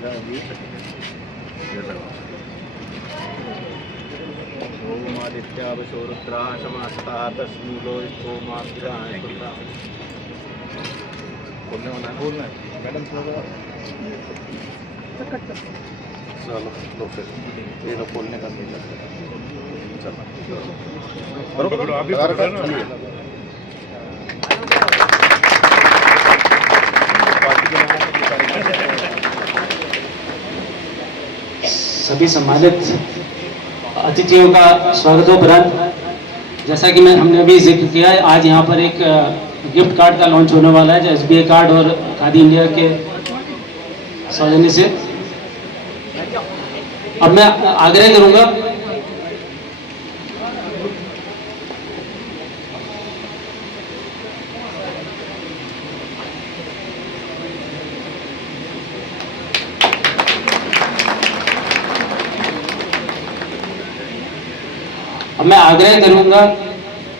ओम आदित्य वशोरुद्रा समास्ता तस्मूलो ओमाभ्याय पुत्रा बोलना है मैडम थोड़ा चलो लो फिर ये लोग बोलने का नहीं चलो बरोबर आप भी चलिए सभी सम्मानित अतिथियों का स्वागतोपरांत, जैसा कि हमने अभी जिक्र किया है, आज यहाँ पर एक गिफ्ट कार्ड का लॉन्च होने वाला है जो एसबीआई कार्ड और खादी इंडिया के सौजन्य से। अब मैं आग्रह करूंगा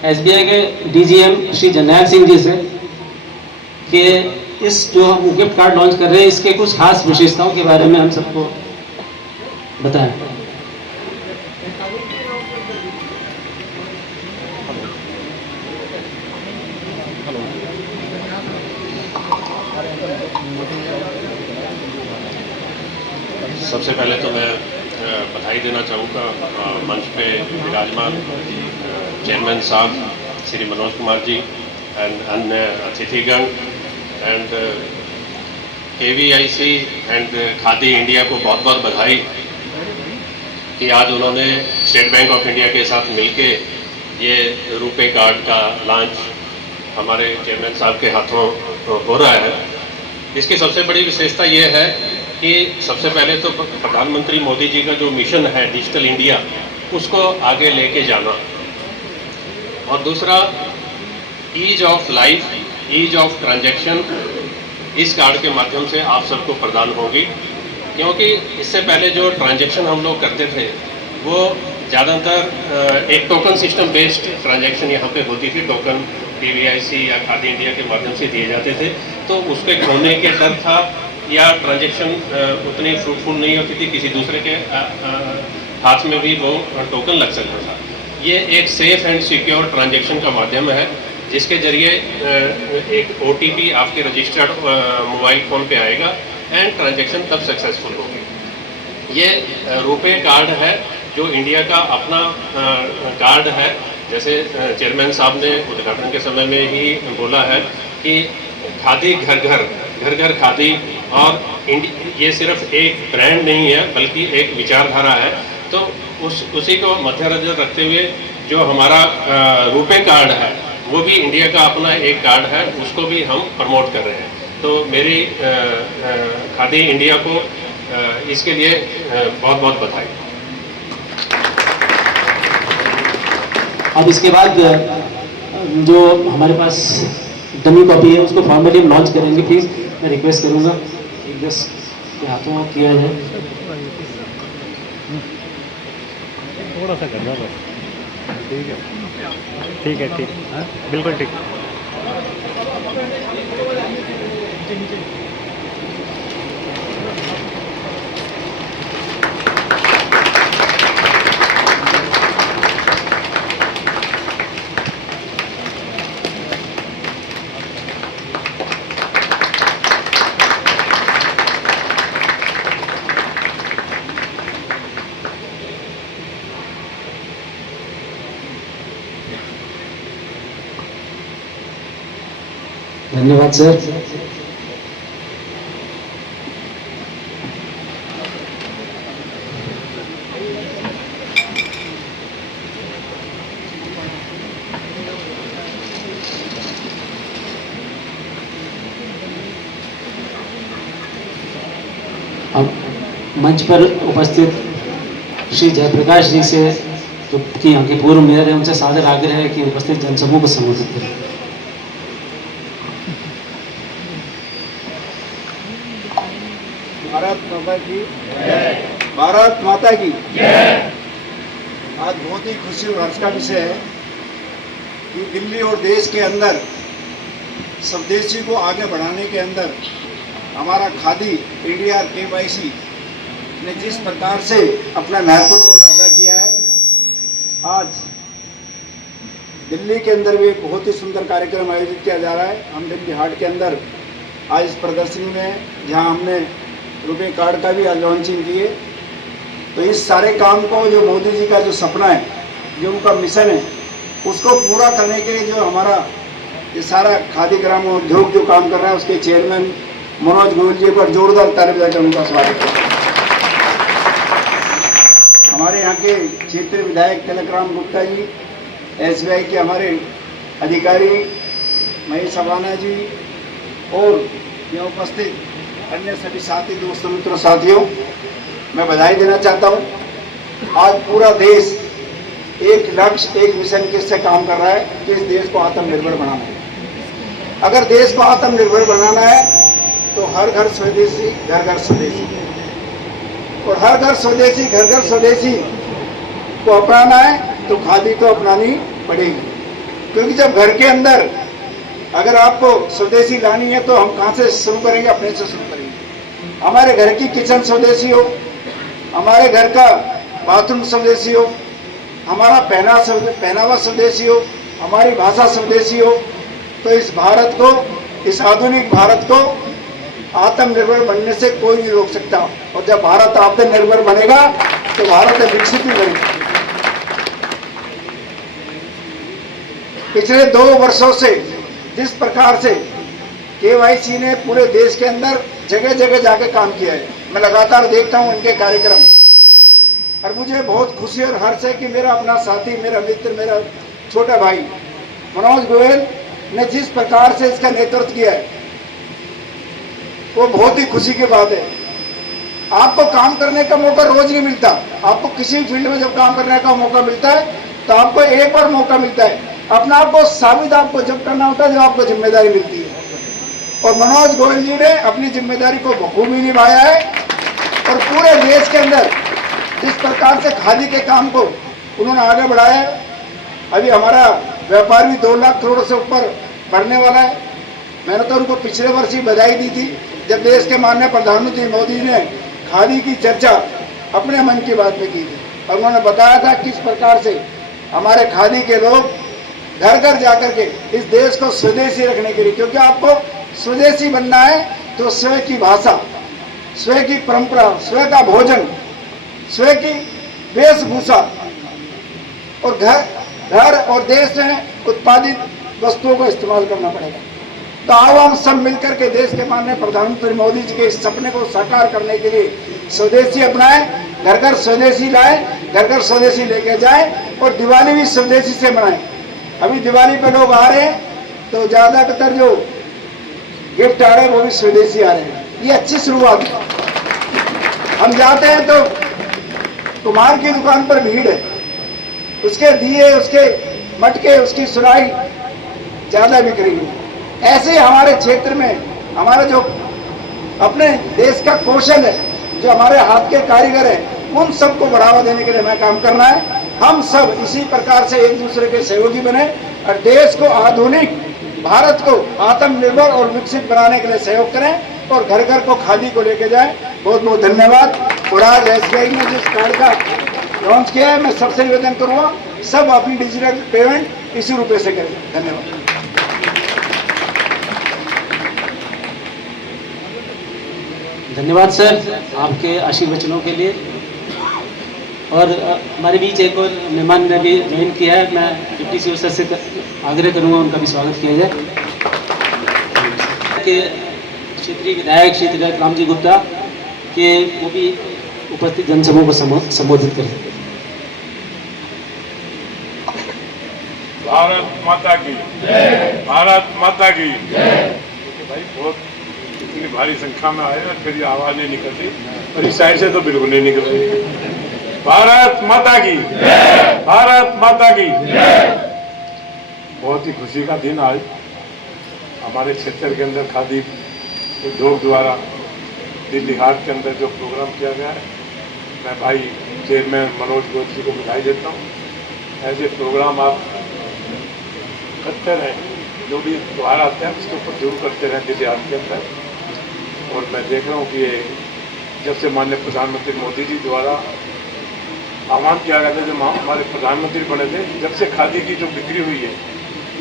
एसबीआई के डीजीएम श्री जरनैल सिंह जी से कि इस जो हम गिफ्ट कार्ड लॉन्च कर रहे हैं इसके कुछ खास विशेषताओं के बारे में हम सबको बताएं। सबसे पहले तो मैं बधाई देना चाहूँगा मंच पे विराजमान चेयरमैन साहब श्री मनोज कुमार जी एंड अन्य अतिथिगण and KVIC and Khadi India को बहुत बहुत बधाई कि आज उन्होंने स्टेट बैंक ऑफ इंडिया के साथ मिलके ये रुपे कार्ड का लॉन्च हमारे चेयरमैन साहब के हाथों हो रहा है। इसकी सबसे बड़ी विशेषता ये है कि सबसे पहले तो प्रधानमंत्री मोदी जी का जो मिशन है डिजिटल इंडिया उसको आगे लेके जाना, और दूसरा ease of life, ease of transaction इस कार्ड के माध्यम से आप सबको प्रदान होगी। क्योंकि इससे पहले जो ट्रांजैक्शन हम लोग करते थे वो ज़्यादातर एक टोकन सिस्टम बेस्ड ट्रांजैक्शन यहाँ पे होती थी, टोकन KVIC या खादी इंडिया के माध्यम से दिए जाते थे, तो उसके खोने के डर था या ट्रांजैक्शन उतनी फ्रूटफुल नहीं होती थी, किसी दूसरे के हाथ में भी वो टोकन लग सकता था। ये एक सेफ एंड सिक्योर ट्रांजैक्शन का माध्यम है जिसके जरिए एक OTP आपके रजिस्टर्ड मोबाइल फ़ोन पे आएगा एंड ट्रांजैक्शन तब सक्सेसफुल होगी। ये रुपे कार्ड है जो इंडिया का अपना कार्ड है। जैसे चेयरमैन साहब ने उद्घाटन के समय में ही बोला है कि खादी घर घर खादी, और ये सिर्फ एक ब्रांड नहीं है बल्कि एक विचारधारा है। तो उसी को मद्देनजर रखते हुए जो हमारा रुपे कार्ड है वो भी इंडिया का अपना एक कार्ड है, उसको भी हम प्रमोट कर रहे हैं। तो मेरी खादी इंडिया को इसके लिए बहुत बहुत बधाई। अब इसके बाद जो हमारे पास डमी कॉपी है उसको फॉर्मली लॉन्च करेंगे। प्लीज़ मैं रिक्वेस्ट करूंगा एक बस के हाथों किया जाए। थोड़ा सा कर दो। ठीक है ठीक है ठीक है, बिल्कुल ठीक। धन्यवाद सर। अब मंच पर उपस्थित श्री जयप्रकाश जी से जो कि यहाँ के पूर्व मेयर है उनसे सादर आग्रह है कि उपस्थित जनसमूह को संबोधित करें। भारत माता की जय। भारत माता की जय। आज बहुत ही खुशी और हर्ष का विषय है कि दिल्ली और देश के अंदर स्वदेशी को आगे बढ़ाने के अंदर हमारा खादी इंडिया KYC ने जिस प्रकार से अपना महत्वपूर्ण रोल अदा किया है, आज दिल्ली के अंदर भी एक बहुत ही सुंदर कार्यक्रम आयोजित किया जा रहा है। हम दिल्ली हाट के अंदर आज इस प्रदर्शनी में, जहां हमने रुपे कार्ड का भी आज लॉन्चिंग की है, तो इस सारे काम को जो मोदी जी का जो सपना है, जो उनका मिशन है, उसको पूरा करने के लिए जो हमारा ये सारा खादी ग्राम उद्योग जो काम कर रहा है, उसके चेयरमैन मनोज गोयल जी पर जोरदार तारीफ देकर उनका स्वागत है। हमारे यहाँ के क्षेत्रीय विधायक तिलकराम गुप्ता जी, SBI के हमारे अधिकारी महेश अवाना जी और यहाँ उपस्थित अन्य सभी साथी दोस्तों मित्रों साथियों, मैं बधाई देना चाहता हूँ। आज पूरा देश एक लक्ष्य, एक मिशन के से काम कर रहा है कि इस देश को आत्मनिर्भर बनाना है। अगर देश को आत्मनिर्भर बनाना है तो हर घर स्वदेशी, घर घर स्वदेशी, और हर घर स्वदेशी, घर घर स्वदेशी को अपनाना है तो खादी तो अपनानी पड़ेगी। क्योंकि जब घर के अंदर अगर आपको स्वदेशी लानी है तो हम कहाँ से शुरू करेंगे? अपने से शुरू करेंगे। हमारे घर की किचन स्वदेशी हो, हमारे घर का बाथरूम स्वदेशी हो, हमारा पहनावा स्वदेशी हो, हमारी भाषा स्वदेशी हो, तो इस भारत को, इस आधुनिक भारत को आत्मनिर्भर बनने से कोई नहीं रोक सकता। और जब भारत आत्मनिर्भर बनेगा तो भारत विकसित ही बनेगा। पिछले 2 वर्षों से जिस प्रकार से KYC ने पूरे देश के अंदर जगह जगह जाके काम किया है, मैं लगातार देखता हूं इनके कार्यक्रम, और मुझे बहुत खुशी और हर्ष है कि मेरा अपना साथी, मेरा मित्र, मेरा छोटा भाई मनोज गोयल ने जिस प्रकार से इसका नेतृत्व किया है, वो बहुत ही खुशी की बात है। आपको काम करने का मौका रोज नहीं मिलता। आपको किसी फील्ड में जब काम करने का मौका मिलता है तो आपको एक बार मौका मिलता है अपना आपको साबित आपको जब करना होता है, जब आपको जिम्मेदारी मिलती है। और मनोज गोयल जी ने अपनी जिम्मेदारी को बखूबी निभाया है और पूरे देश के अंदर जिस प्रकार से खादी के काम को उन्होंने आगे बढ़ाया है, अभी हमारा व्यापार भी 2 लाख करोड़ से ऊपर बढ़ने वाला है। मैंने तो उनको पिछले वर्ष ही बधाई दी थी जब देश के माननीय प्रधानमंत्री मोदी ने खादी की चर्चा अपने मन की बात में की थी, और उन्होंने बताया था किस प्रकार से हमारे खादी के लोग घर घर जाकर के इस देश को स्वदेशी रखने के लिए, क्योंकि आपको स्वदेशी बनना है तो स्वयं की भाषा, स्वयं की परंपरा, स्वयं का भोजन, स्वयं की वेशभूषा और घर और देश में उत्पादित वस्तुओं को इस्तेमाल करना पड़ेगा। तो आओ हम सब मिलकर के देश के माननीय प्रधानमंत्री मोदी जी के इस सपने को साकार करने के लिए स्वदेशी अपनाएं, घर घर स्वदेशी लाएं, घर घर स्वदेशी लेके जाएं और दिवाली भी स्वदेशी से मनाएं। अभी दिवाली पे लोग आ रहे हैं तो ज्यादातर जो गिफ्ट आ रहे हैं वो भी स्वदेशी आ रहे हैं। ये अच्छी शुरुआत है। हम जाते हैं तो कुम्हार की दुकान पर भीड़ है, उसके दिए, उसके मटके, उसकी सुराही ज्यादा बिक रही है। ऐसे हमारे क्षेत्र में हमारा जो अपने देश का कौशल है, जो हमारे हाथ के कारीगर हैं, उन सबको बढ़ावा देने के लिए हमें काम करना है। हम सब इसी प्रकार से एक दूसरे के सहयोगी बने और देश को आधुनिक भारत को आत्मनिर्भर और विकसित बनाने के लिए सहयोग करें और घर घर को खादी को लेके जाएं। बहुत बहुत धन्यवाद। और आज SBI ने जिस कार्ड का लॉन्च किया है, मैं सबसे निवेदन करूँगा सब अपनी डिजिटल पेमेंट इसी रुपये से करें। धन्यवाद। धन्यवाद सर आपके आशीर्वचनों के लिए। और हमारे बीच एक और मेहमान ने भी ज्वाइन किया है, मैं डिप्टी सीओ सर से आग्रह करूंगा उनका भी स्वागत किया जाए। के क्षेत्रीय विधायक श्री तिलकराम जी गुप्ता के वो भी उपस्थित जनसमूह को संबोधित करें। भारत माता की जय, भारत माता की जय। भाई बहुत इतनी भारी संख्या में आए और फिर आवाज नहीं निकल रही, और इस साइड से तो बिल्कुल नहीं निकल रही। भारत माता की जय, भारत माता की जय। बहुत ही खुशी का दिन आज हमारे क्षेत्र के अंदर खादी उद्योग द्वारा दिल्ली हाट के अंदर जो प्रोग्राम किया गया है, मैं भाई चेयरमैन मनोज गोयल जी को बधाई देता हूँ। ऐसे प्रोग्राम आप करते रहें, जो भी त्योहार आते हैं उसके ऊपर जरूर करते रहें दिल्ली हाट के अंदर। और मैं देख रहा हूँ कि ये जब से माननीय प्रधानमंत्री मोदी जी द्वारा आह्वान किया गया था, जब हमारे प्रधानमंत्री बने थे, जब से खादी की जो बिक्री हुई है,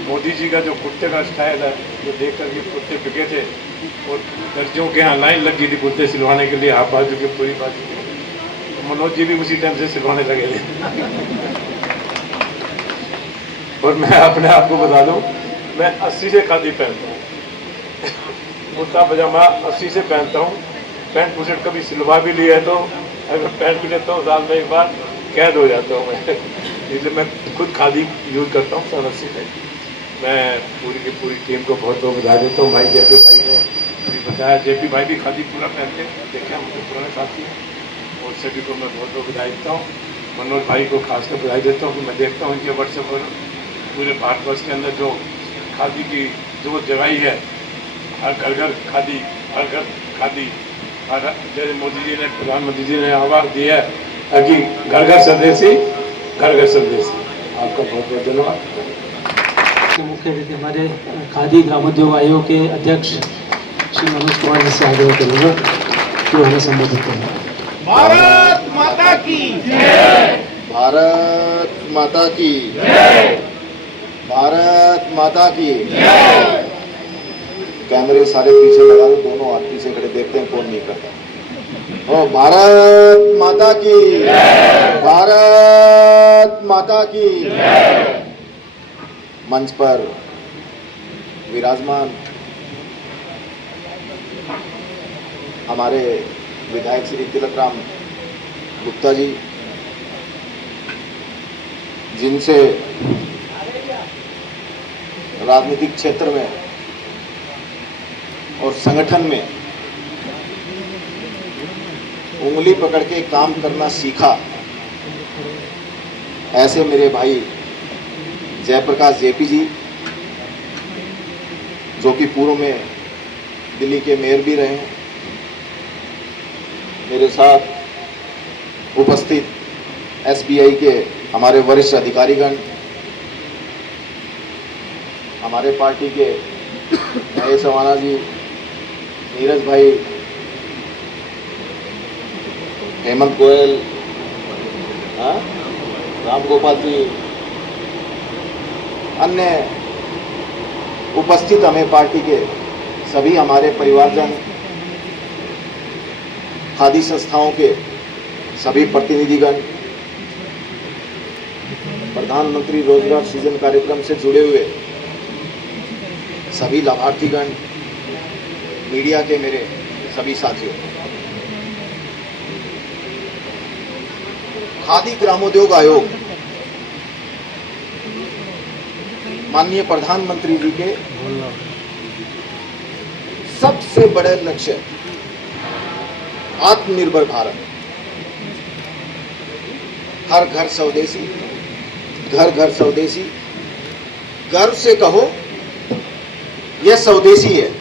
मोदी जी का जो कुर्ते का स्टाइल है, जो देख कर के कुर्ते बिके थे और दर्जियों के यहाँ लाइन लग गई थी कुर्ते सिलवाने के लिए, हाफ बाजू के पूरी बाजू के, तो मनोज जी भी उसी टाइम से सिलवाने लगे थे। और मैं अपने आप को बता दूं, मैं 80 से खादी पहनता हूँ, कुर्ता पजामा 80 से पहनता हूँ। पैंट पुशर्ट कभी सिलवा भी लिया है तो अगर पैंट भी लेता हूँ साल में एक बार कैद हो जाता हूँ मैं। इसलिए मैं खुद खादी यूज़ करता हूँ 80 से। मैं पूरी की पूरी टीम को बहुत बहुत बधाई देता हूँ। भाई जेपी भाई ने भी बताया, जेपी भाई भी खादी पूरा पहनते हैं, देखे हम तो पुराने साथी हैं, और सभी को मैं बहुत बहुत बधाई देता हूँ। मनोज भाई को खासकर बधाई देता हूँ कि मैं देखता हूँ इनके व्हाट्सएप पर पूरे भारतवर्ष के अंदर जो खादी की जो जगाई है, हर घर खादी, हर घर खादी, हर जैसे मोदी जी ने, प्रधानमंत्री जी ने आवाज़ दिया है कि घर घर स्वदेशी, घर घर स्वदेशी। आपका बहुत बहुत धन्यवाद। मुख्य अतिथि हमारे खादी ग्रामोद्योग आयोग के अध्यक्ष श्री मनोज कुमार जी से आग्रह करूँगा कि वो हमें संबोधित करें। भारत माता की भारत माता की, भारत माता की। कैमरे सारे पीछे लगा दो, दोनों हाथ पीछे खड़े, देखते हैं कौन नहीं करता। ओ भारत माता की, भारत माता की। मंच पर विराजमान हमारे विधायक श्री तिलक राम गुप्ता जी, जिनसे राजनीतिक क्षेत्र में और संगठन में उंगली पकड़ के काम करना सीखा, ऐसे मेरे भाई जयप्रकाश जेपी जी, जो कि पूर्व में दिल्ली के मेयर भी रहे हैं, मेरे साथ उपस्थित एसबीआई के हमारे वरिष्ठ अधिकारीगण, हमारे पार्टी के महेश सवाना जी, नीरज भाई, हेमंत गोयल, राम गोपाल जी, अन्य उपस्थित हमें पार्टी के सभी हमारे परिवारजन, खादी संस्थाओं के सभी प्रतिनिधिगण, प्रधानमंत्री रोजगार सृजन कार्यक्रम से जुड़े हुए सभी लाभार्थीगण, मीडिया के मेरे सभी साथियों, खादी ग्रामोद्योग आयोग माननीय प्रधानमंत्री जी के सबसे बड़े लक्ष्य आत्मनिर्भर भारत, हर घर स्वदेशी, घर घर स्वदेशी, गर्व से कहो यह स्वदेशी है।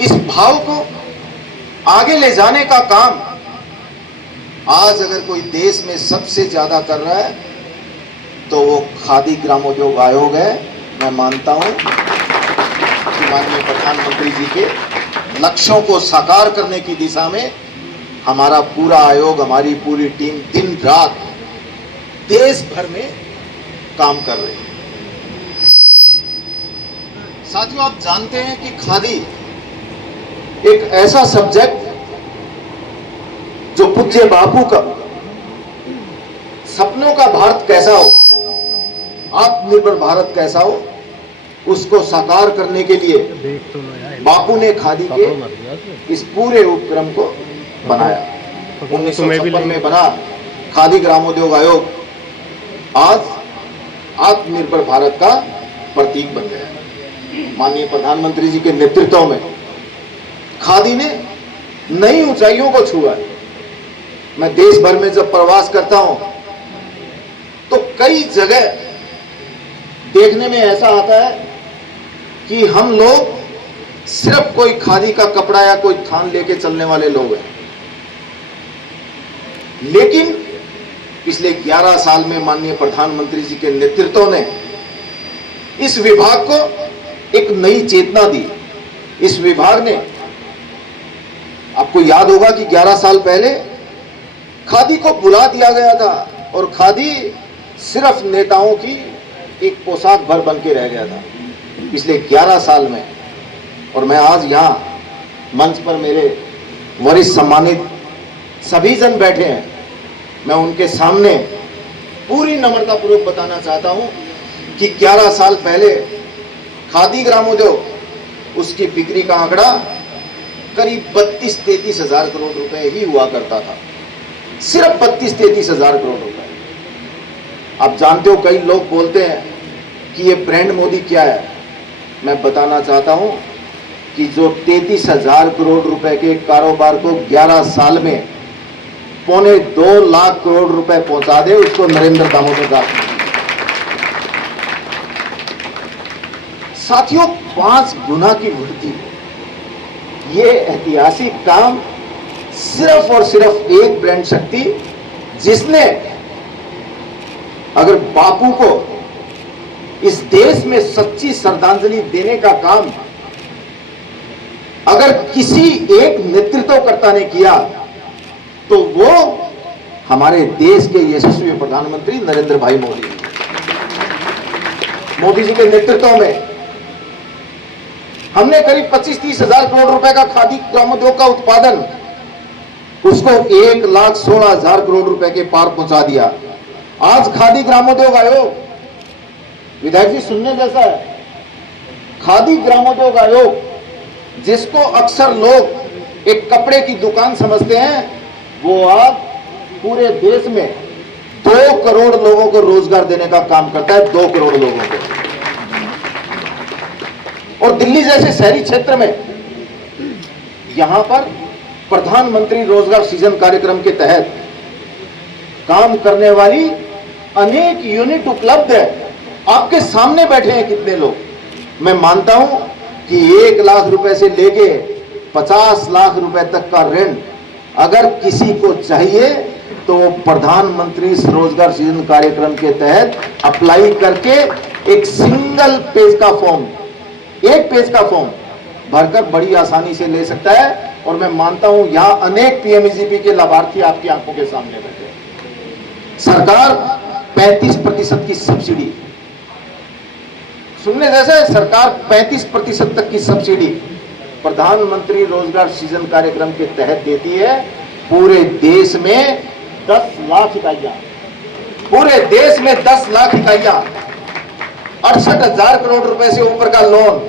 इस भाव को आगे ले जाने का काम आज अगर कोई देश में सबसे ज्यादा कर रहा है तो वो खादी ग्रामोद्योग आयोग है। मैं मानता हूं कि माननीय प्रधानमंत्री जी के लक्ष्यों को साकार करने की दिशा में हमारा पूरा आयोग, हमारी पूरी टीम दिन रात देश भर में काम कर रही है। साथियों, आप जानते हैं कि खादी एक ऐसा सब्जेक्ट जो पूज्य बापू का सपनों का भारत कैसा हो, आत्मनिर्भर भारत कैसा हो, उसको साकार करने के लिए बापू ने खादी के इस पूरे उपक्रम को बनाया। 1956 में बना खादी ग्रामोद्योग आयोग आज आत्मनिर्भर भारत का प्रतीक बन गया। माननीय प्रधानमंत्री जी के नेतृत्व में खादी ने नई ऊंचाइयों को छुआ है। मैं देश भर में जब प्रवास करता हूं तो कई जगह देखने में ऐसा आता है कि हम लोग सिर्फ कोई खादी का कपड़ा या कोई थान लेके चलने वाले लोग हैं, लेकिन पिछले 11 साल में माननीय प्रधानमंत्री जी के नेतृत्व ने इस विभाग को एक नई चेतना दी। इस विभाग ने आपको याद होगा कि 11 साल पहले खादी को बुला दिया गया था और खादी सिर्फ नेताओं की एक पोशाक भर बन के रह गया था पिछले 11 साल में। और मैं आज यहाँ मंच पर मेरे वरिष्ठ सम्मानित सभी जन बैठे हैं, मैं उनके सामने पूरी नम्रतापूर्वक बताना चाहता हूँ कि 11 साल पहले खादी ग्रामोद्योग उसकी बिक्री का आंकड़ा करीब 32-33 हजार करोड़ रुपए ही हुआ करता था, सिर्फ 32-33 हजार करोड़ रुपए। आप जानते हो कई लोग बोलते हैं कि ये ब्रांड मोदी क्या है। मैं बताना चाहता हूं कि जो 33 हजार करोड़ रुपए के कारोबार को 11 साल में 1.25 लाख करोड़ रुपए पहुंचा दे, उसको नरेंद्र दामोदर दास। साथियों, 5 गुना की वृद्धि, ये ऐतिहासिक काम सिर्फ और सिर्फ एक ब्रांड शक्ति, जिसने अगर बापू को इस देश में सच्ची श्रद्धांजलि देने का काम अगर किसी एक नेतृत्वकर्ता ने किया तो वो हमारे देश के यशस्वी प्रधानमंत्री नरेंद्र भाई मोदी जी के नेतृत्व में हमने करीब 25-30 हजार करोड़ रुपए का खादी ग्रामोद्योग का उत्पादन उसको 1,16,000 करोड़ रुपए के पार पहुंचा दिया। आज खादी ग्रामोद्योग आयोग, विधायक जी सुनने जैसा है, खादी ग्रामोद्योग आयोग जिसको अक्सर लोग एक कपड़े की दुकान समझते हैं, वो आज पूरे देश में 2 करोड़ लोगों को रोजगार देने का काम करता है, 2 करोड़ लोगों को। और दिल्ली जैसे शहरी क्षेत्र में यहां पर प्रधानमंत्री रोजगार सृजन कार्यक्रम के तहत काम करने वाली अनेक यूनिट उपलब्ध है। आपके सामने बैठे हैं कितने लोग। मैं मानता हूं कि 1 लाख रुपए से लेके 50 लाख रुपए तक का ऋण अगर किसी को चाहिए तो प्रधानमंत्री रोजगार सृजन कार्यक्रम के तहत अप्लाई करके एक सिंगल पेज का फॉर्म, 1 पेज का फॉर्म भरकर बड़ी आसानी से ले सकता है। और मैं मानता हूं यहां अनेक पीएमईजीपी के लाभार्थी आपकी आंखों के सामने बैठे हैं। सरकार 35% की सब्सिडी, सुनने जैसे है, सरकार 35% तक की सब्सिडी प्रधानमंत्री रोजगार सृजन कार्यक्रम के तहत देती है। पूरे देश में 10 लाख इकाइयां, पूरे देश में 10 लाख इकाइयां, 68,000 करोड़ रुपए से ऊपर का लोन,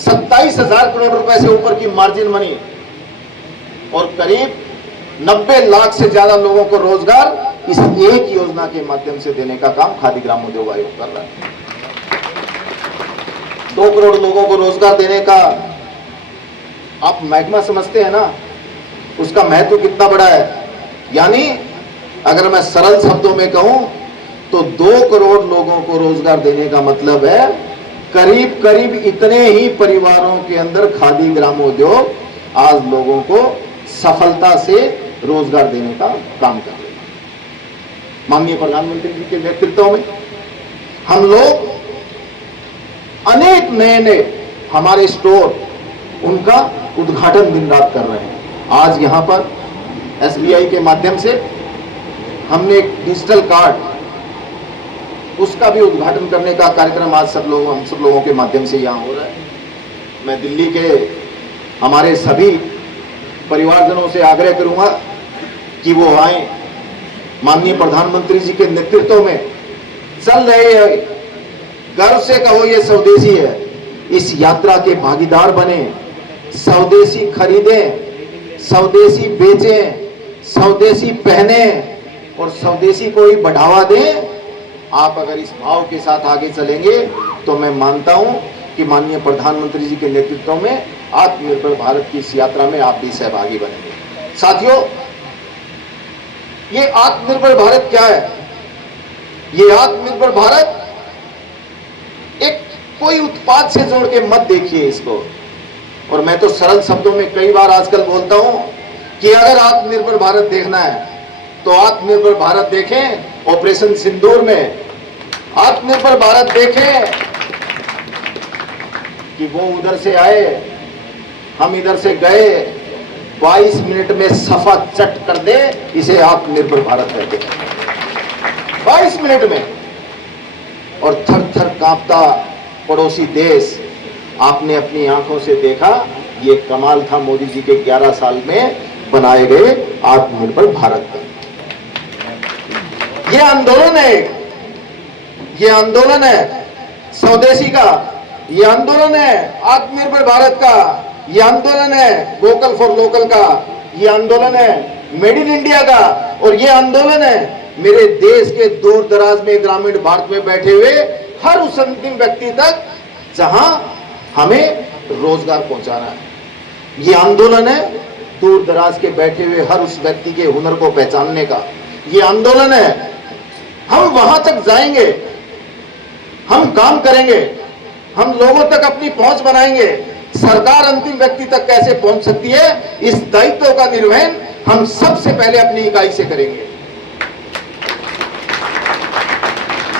27,000 करोड़ रुपए से ऊपर की मार्जिन मनी और करीब 90 लाख से ज्यादा लोगों को रोजगार इस एक योजना के माध्यम से देने का काम खादी ग्रामोद्योग आयोग कर रहा है। 2 करोड़ लोगों को रोजगार देने का आप महकमा समझते हैं ना, उसका महत्व कितना बड़ा है। यानी अगर मैं सरल शब्दों में कहूं तो 2 करोड़ लोगों को रोजगार देने का मतलब है करीब करीब इतने ही परिवारों के अंदर खादी ग्रामोद्योग आज लोगों को सफलता से रोजगार देने का काम कर रहे हैं। माननीय प्रधानमंत्री जी के नेतृत्व में हम लोग अनेक नए हमारे स्टोर, उनका उद्घाटन दिन रात कर रहे हैं। आज यहां पर एसबीआई के माध्यम से हमने एक डिजिटल कार्ड, उसका भी उद्घाटन करने का कार्यक्रम आज हम सब लोगों के माध्यम से यहां हो रहा है। मैं दिल्ली के हमारे सभी परिवारजनों से आग्रह करूंगा कि वो आए, माननीय प्रधानमंत्री जी के नेतृत्व में चल रहे हैं, गर्व से कहो ये स्वदेशी है, इस यात्रा के भागीदार बने, स्वदेशी खरीदें, स्वदेशी बेचें, स्वदेशी पहने और स्वदेशी को ही बढ़ावा दें। आप अगर इस भाव के साथ आगे चलेंगे तो मैं मानता हूं कि माननीय प्रधानमंत्री जी के नेतृत्व में आत्मनिर्भर भारत की इस यात्रा में आप भी सहभागी बनेंगे। साथियों, ये आत्मनिर्भर भारत क्या है? ये आत्मनिर्भर भारत एक कोई उत्पाद से जोड़ के मत देखिए इसको। और मैं तो सरल शब्दों में कई बार आजकल बोलता हूं कि अगर आत्मनिर्भर भारत देखना है तो आत्मनिर्भर भारत देखें ऑपरेशन सिंदूर में, आत्मनिर्भर भारत देखें कि वो उधर से आए, हम इधर से गए, 22 मिनट में सफा चट कर दे, इसे आत्मनिर्भर भारत कहते हैं। 22 मिनट में। और थर थर कांपता पड़ोसी देश आपने अपनी आंखों से देखा। ये कमाल था मोदी जी के 11 साल में बनाए गए आत्मनिर्भर भारत का। ये आंदोलन है स्वदेशी का, ये आंदोलन है आत्मनिर्भर भारत का, ये आंदोलन है वोकल फॉर लोकल का, ये आंदोलन है मेड इन इंडिया का, और ये आंदोलन है मेरे देश के दूर दराज में ग्रामीण भारत में बैठे हुए हर उस अंतिम व्यक्ति तक जहां हमें रोजगार पहुंचाना है। ये आंदोलन है दूर दराज के बैठे हुए हर उस व्यक्ति के हुनर को पहचानने का। ये आंदोलन है हम वहां तक जाएंगे, हम काम करेंगे, हम लोगों तक अपनी पहुंच बनाएंगे। सरकार अंतिम व्यक्ति तक कैसे पहुंच सकती है, इस दायित्व का निर्वहन हम सबसे पहले अपनी इकाई से करेंगे।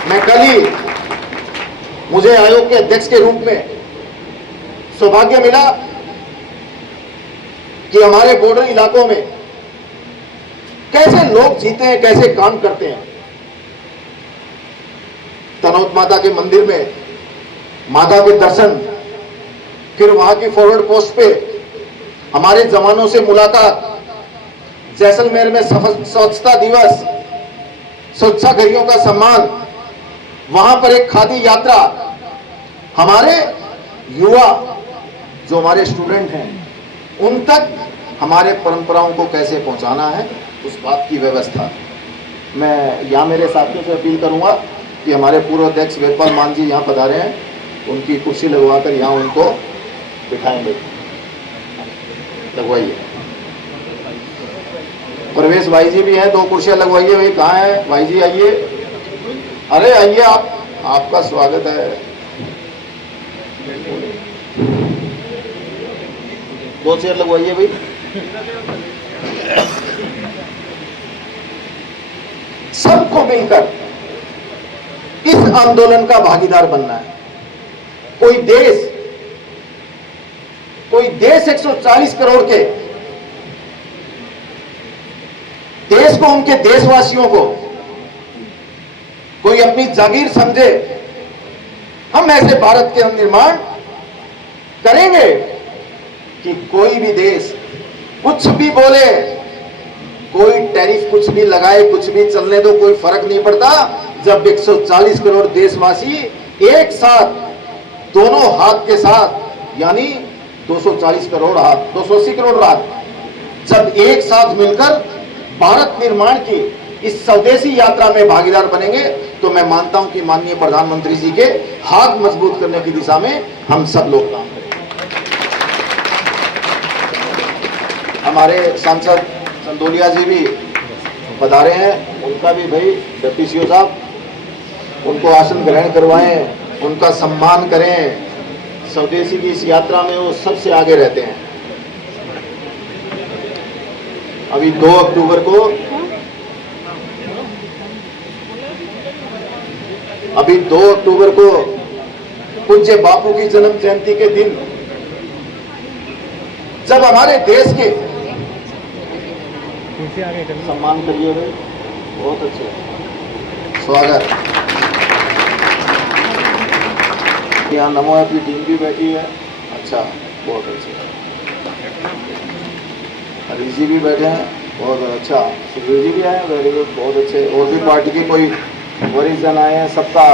मैं कल ही मुझे आयोग के अध्यक्ष के रूप में सौभाग्य मिला कि हमारे बॉर्डर इलाकों में कैसे लोग जीते हैं, कैसे काम करते हैं। तनौत माता के मंदिर में माता के दर्शन, फिर वहां की फॉरवर्ड पोस्ट पे हमारे जवानों से मुलाकात, जैसलमेर में स्वच्छता दिवस, स्वच्छाग्रहियों का सम्मान, वहां पर एक खादी यात्रा, हमारे युवा जो हमारे स्टूडेंट हैं उन तक हमारे परंपराओं को कैसे पहुंचाना है, उस बात की व्यवस्था। मैं यहाँ मेरे साथियों से अपील करूंगा कि हमारे पूर्व अध्यक्ष वेदपाल मान जी यहाँ पधारे हैं, उनकी कुर्सी लगवाकर यहाँ उनको बिठाएंगे, लगवाइए। प्रवेश भाई जी भी हैं, 2 कुर्सियां लगवाइए। भाई कहाँ है भाई जी, आइए। अरे आइए, आपका स्वागत है। 2 चेयर लगवाइए भाई। सबको मिलकर इस आंदोलन का भागीदार बनना है। कोई देश 140 करोड़ के देश को, उनके देशवासियों को कोई अपनी जागीर समझे। हम ऐसे भारत के निर्माण करेंगे कि कोई भी देश कुछ भी बोले, कोई टैरिफ कुछ भी लगाए, कुछ भी चलने दो, कोई फर्क नहीं पड़ता। जब 140 करोड़ देशवासी एक साथ, दोनों हाथ के साथ, यानी 240 करोड़ हाथ, 280 करोड़ हाथ, जब एक साथ मिलकर भारत निर्माण की इस स्वदेशी यात्रा में भागीदार बनेंगे, तो मैं मानता हूं कि माननीय प्रधानमंत्री जी के हाथ मजबूत करने की दिशा में हम सब लोग काम करेंगे। हमारे सांसद चंदोलिया जी भी पधारे हैं, उनका भी भाई डिप्टी सीओ साहब, उनको आसन ग्रहण करवाएं, उनका सम्मान करें। स्वदेशी की इस यात्रा में वो सबसे आगे रहते हैं। अभी 2 अक्टूबर को पूज्य बापू की जन्म जयंती के दिन जब हमारे देश के सम्मान करिए भाई, बहुत अच्छे स्वागत। यहाँ नमो ऐप की टीम भी बैठी है, अच्छा, बहुत अच्छे। हरीश जी भी बैठे हैं, बहुत अच्छा। सुधीर जी भी आए, वेरी गुड, बहुत अच्छे। और भी पार्टी के कोई वरिष्ठ जन आए हैं, सबका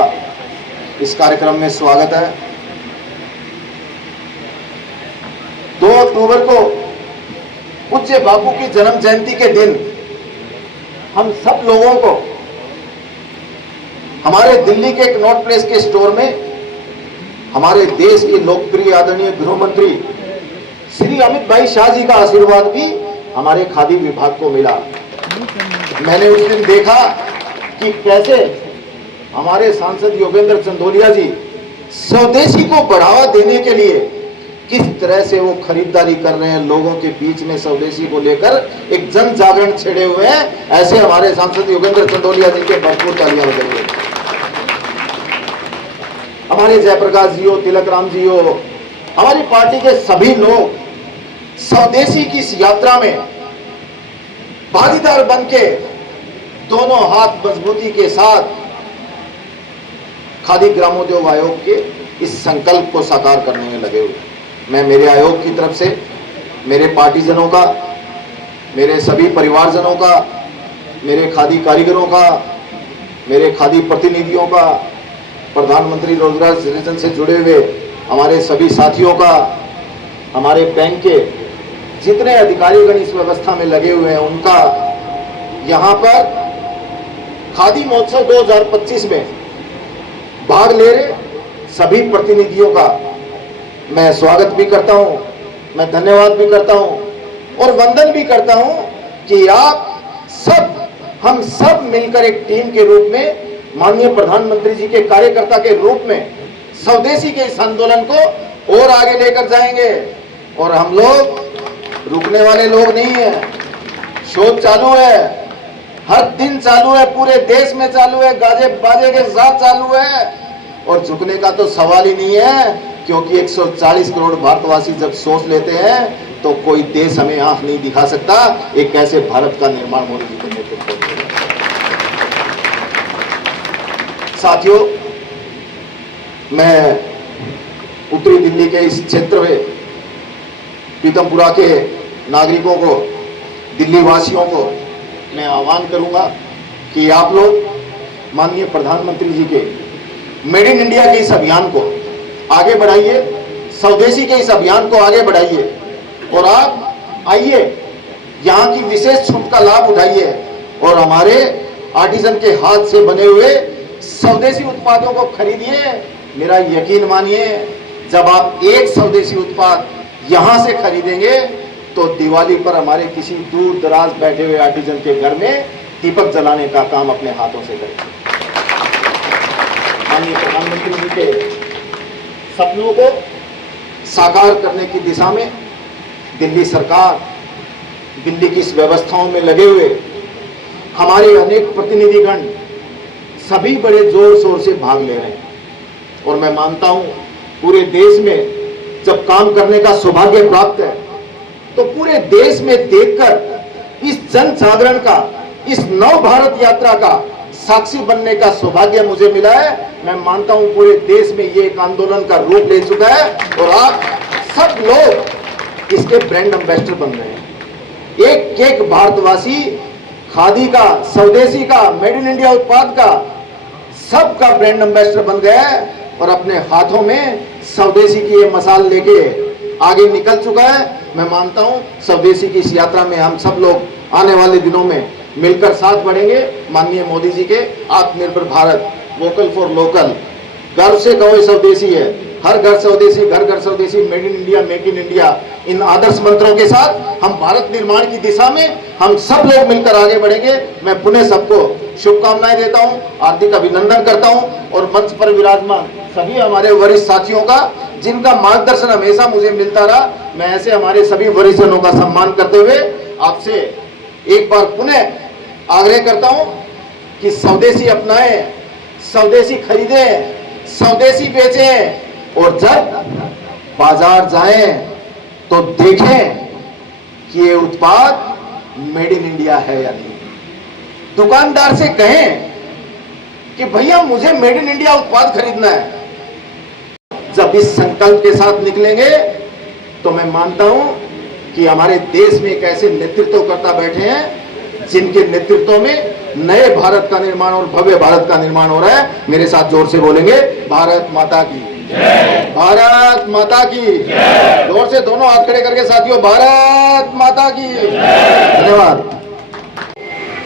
इस कार्यक्रम में स्वागत है। 2 अक्टूबर को पूज्य बापू की जन्म जयंती के दिन हम सब लोगों को हमारे दिल्ली के एक नॉर्थ प्लेस के स्टोर में हमारे देश के लोकप्रिय आदरणीय गृह मंत्री श्री अमित भाई शाह जी का आशीर्वाद भी हमारे खादी विभाग को मिला। मैंने उस दिन देखा कि कैसे हमारे सांसद योगेंद्र चंदोलिया जी स्वदेशी को बढ़ावा देने के लिए किस तरह से वो खरीदारी कर रहे हैं, लोगों के बीच में स्वदेशी को लेकर एक जन जागरण छेड़े हुए हैं। ऐसे हमारे सांसद योगेंद्र चंदोलिया जी के भरपूर तालियां बजाइए। हमारे जयप्रकाश जी हो, तिलक राम जी हो, हमारी पार्टी के सभी लोग स्वदेशी की इस यात्रा में भागीदार बनके दोनों हाथ मजबूती के साथ खादी ग्रामोद्योग आयोग के इस संकल्प को साकार करने में लगे हुए। मैं मेरे आयोग की तरफ से, मेरे पार्टीजनों का, मेरे सभी परिवारजनों का, मेरे खादी कारीगरों का, मेरे खादी प्रतिनिधियों का, प्रधानमंत्री रोजगार सृजन से जुड़े हुए हमारे सभी साथियों का, हमारे बैंक के जितने अधिकारीगण इस व्यवस्था में लगे हुए हैं उनका, यहाँ पर खादी महोत्सव 2025 में भाग ले रहे सभी प्रतिनिधियों का मैं स्वागत भी करता हूं, मैं धन्यवाद भी करता हूं और वंदन भी करता हूं कि आप सब, हम सब मिलकर एक टीम के रूप में माननीय प्रधानमंत्री जी के कार्यकर्ता के रूप में स्वदेशी के इस आंदोलन को और आगे लेकर जाएंगे। और हम लोग रुकने वाले लोग नहीं है, शोध चालू है, हर दिन चालू है, पूरे देश में चालू है, गाजे बाजे के साथ चालू है और झुकने का तो सवाल ही नहीं है, क्योंकि 140 करोड़ भारतवासी जब सोच लेते हैं तो कोई देश हमें आंख नहीं दिखा सकता। एक ऐसे भारत का निर्माण मोदी जी के नेतृत्व में। साथियों, मैं उत्तरी दिल्ली के इस क्षेत्र में पीतमपुरा के नागरिकों को, दिल्ली वासियों को मैं आह्वान करूंगा कि आप लोग माननीय प्रधानमंत्री जी के मेड इन इंडिया के इस अभियान को आगे बढ़ाइए, स्वदेशी के इस अभियान को आगे बढ़ाइए और आप आइए, यहाँ की विशेष छूट का लाभ उठाइए और हमारे आर्टिजन के हाथ से बने हुए स्वदेशी उत्पादों को खरीदिए। मेरा यकीन मानिए, जब आप एक स्वदेशी उत्पाद यहाँ से खरीदेंगे तो दिवाली पर हमारे किसी दूर दराज बैठे हुए आर्टिजन के घर में दीपक जलाने का काम अपने हाथों से करेंगे। माननीय प्रधानमंत्री जी के सपनों को साकार करने की दिशा में दिल्ली सरकार, दिल्ली की इस व्यवस्थाओं में लगे हुए हमारे अनेक प्रतिनिधिगण सभी बड़े जोर शोर से भाग ले रहे हैं और मैं मानता हूं पूरे देश में जब काम करने का सौभाग्य प्राप्त है तो पूरे देश में देखकर इस जन जागरण का, इस नव भारत यात्रा का साक्षी बनने का सौभाग्य मुझे मिला है। मैं मानता हूं पूरे देश में ये एक आंदोलन का रूप ले चुका है और आप सब लोग इसके ब्रांड एम्बेसडर बन रहे हैं। एक एक भारतवासी खादी का, स्वदेशी का, मेड इन इंडिया उत्पाद का, सबका ब्रांड एम्बेसडर बन गया है और अपने हाथों में स्वदेशी की ये मसाल लेके आगे निकल चुका है। मैं मानता हूं स्वदेशी की इस यात्रा में हम सब लोग आने वाले दिनों में मिलकर साथ बढ़ेंगे। माननीय मोदी जी के आत्मनिर्भर भारत, वोकल फॉर लोकल, गर्व से कहो स्वदेशी है, हर घर स्वदेशी, घर घर स्वदेशी, made in India, make in India, इन आदर्श मंत्रों के साथ हम भारत निर्माण की दिशा में हम सब लोग मिलकर आगे बढ़ेंगे। मैं पुनः सबको शुभकामनाएं देता हूं, हार्दिक अभिनंदन करता हूं और मंच पर विराजमान सभी हमारे वरिष्ठ साथियों का, जिनका मार्गदर्शन हमेशा मुझे मिलता रहा, मैं ऐसे हमारे सभी वरिष्ठजनों का सम्मान करते हुए आपसे एक बार पुनः आग्रह करता हूं कि स्वदेशी अपनाएं, स्वदेशी खरीदें, स्वदेशी बेचें और जब बाजार जाएं तो देखें कि ये उत्पाद मेड इन इंडिया है या नहीं। दुकानदार से कहें कि भैया मुझे मेड इन इंडिया उत्पाद खरीदना है। जब इस संकल्प के साथ निकलेंगे तो मैं मानता हूं कि हमारे देश में एक ऐसे नेतृत्वकर्ता बैठे हैं जिनके नेतृत्व में नए भारत का निर्माण और भव्य भारत का निर्माण हो रहा है। मेरे साथ जोर से बोलेंगे, भारत माता की जय, भारत माता की जय। जोर से दोनों हाथ खड़े करके साथियों, भारत माता की जय। धन्यवाद।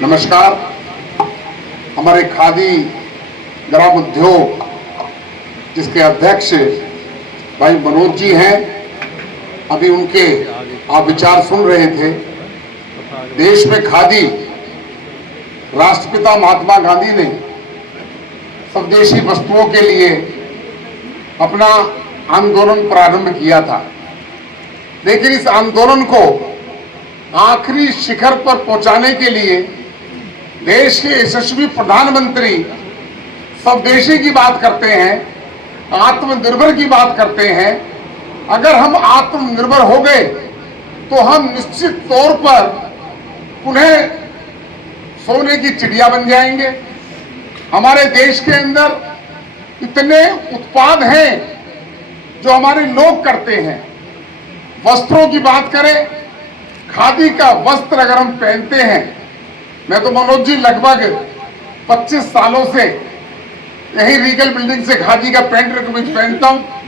नमस्कार। हमारे खादी ग्राम उद्योग जिसके अध्यक्ष भाई मनोज जी हैं, अभी उनके आप विचार सुन रहे थे। देश में खादी, राष्ट्रपिता महात्मा गांधी ने स्वदेशी वस्तुओं के लिए अपना आंदोलन प्रारंभ किया था, लेकिन इस आंदोलन को आखिरी शिखर पर पहुंचाने के लिए देश के यशस्वी प्रधानमंत्री स्वदेशी की बात करते हैं, आत्मनिर्भर की बात करते हैं। अगर हम आत्मनिर्भर हो गए तो हम निश्चित तौर पर पुनः सोने की चिड़िया बन जाएंगे। हमारे देश के अंदर इतने उत्पाद हैं जो हमारे लोग करते हैं। वस्त्रों की बात करें, खादी का वस्त्र अगर हम पहनते हैं, मैं तो मनोज जी लगभग 25 सालों से यही रीगल बिल्डिंग से खादी का पैंट पहनता हूं।